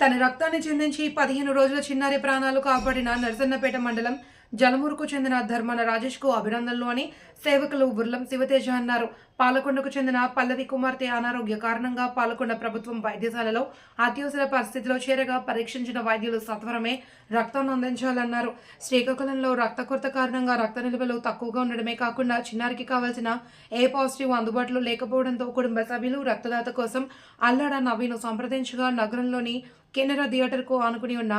తన రక్తాన్ని చెందించి పదిహేను రోజుల చిన్నారి ప్రాణాలు కాపాడిన నరసన్నపేట మండలం జలమూరుకు చెందిన ధర్మన రాజేష్కు అభినందనలు అని సేవకులు బుర్లం శివతేజ అన్నారు. పాలకొండకు చెందిన పల్లవి కుమార్తె అనారోగ్య కారణంగా పాలకొండ ప్రభుత్వం వైద్యశాలలో అత్యవసర పరిస్థితిలో చేరగా పరీక్షించిన వైద్యులు సత్వరమే రక్తాన్ని అందించాలన్నారు. శ్రీకాకుళంలో రక్త కొరత కారణంగా రక్త నిల్వలు తక్కువగా ఉండడమే కాకుండా చిన్నారికి కావాల్సిన ఏ పాజిటివ్ అందుబాటులో లేకపోవడంతో కుటుంబ సభ్యులు రక్తదాత కోసం అల్లాడ నవీను సంప్రదించగా నగరంలోని కెనరా థియేటర్కు ఆనుకుని ఉన్న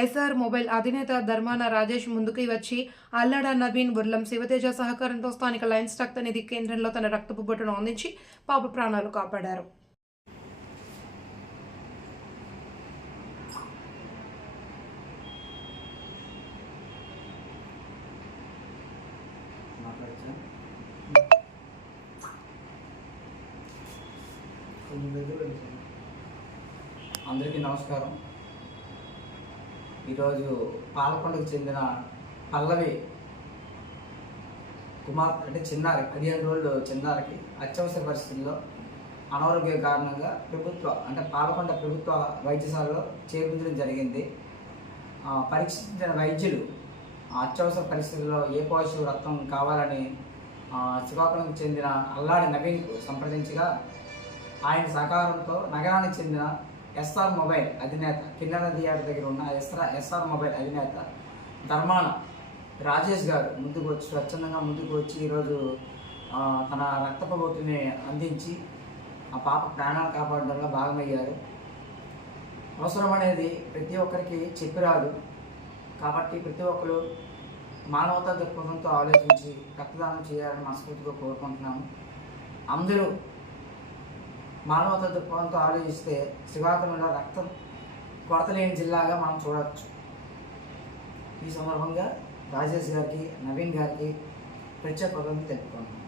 ఎస్ఆర్ మొబైల్ అధినేత ధర్మాన రాజేష్ ముందుకు వచ్చి అల్లాడ నవీన్ బుర్లం శివతేజ సహకారంతో స్థానిక లయన్స్ రక్త నిధి కేంద్రంలో తన రక్తపు బొట్టును అందించి పాప ప్రాణాలు కాపాడారు. కొంచెం దగ్గర అందరికీ నమస్కారం. ఈరోజు పాలకొండకు చెందిన పల్లవి కుమార్ అంటే చిన్నారి పదిహేను రోజులు చిన్నారికి అత్యవసర పరిస్థితుల్లో అనారోగ్య కారణంగా ప్రభుత్వ అంటే పాలకొండ ప్రభుత్వ వైద్యశాలలో చేర్పించడం జరిగింది. పరీక్షించిన వైద్యులు అత్యవసర పరిస్థితుల్లో ఏ పాజిటివ్ రక్తం కావాలని ఆ, శ్రీకాకుళంకు చెందిన అల్లాడి నవీన్కు సంప్రదించగా ఆయన సహకారంతో నగరానికి చెందిన ఎస్ఆర్ మొబైల్ అధినేత. కిన్నెర థియేటర్ దగ్గర ఉన్న ఎస్ఆర్ ఎస్ఆర్ మొబైల్ అధినేత. ధర్మాన రాజేష్ గారు ముందుకు వచ్చి స్వచ్ఛందంగా ముందుకు వచ్చి ఈరోజు తన రక్తపు బొట్టుని అందించి ఆ పాప ప్రాణాలు కాపాడడంలో భాగమయ్యారు. అవసరం అనేది ప్రతి ఒక్కరికి చెప్పి రాదు. కాబట్టి ప్రతి ఒక్కరు మానవతా దృక్పథంతో ఆలోచించి రక్తదానం చేయాలని మనస్ఫూర్తిగా కోరుకుంటున్నాము. అందరూ మానవత దృక్పథంతో ఆలోచిస్తే శ్రీకాకుళంలో రక్తం కొరత లేని జిల్లాగా మనం చూడవచ్చు. ఈ సందర్భంగా రాజేష్ గారికి నవీన్ గారికి ప్రత్యేక కృతజ్ఞతలు తెలుపుకుంటున్నాం.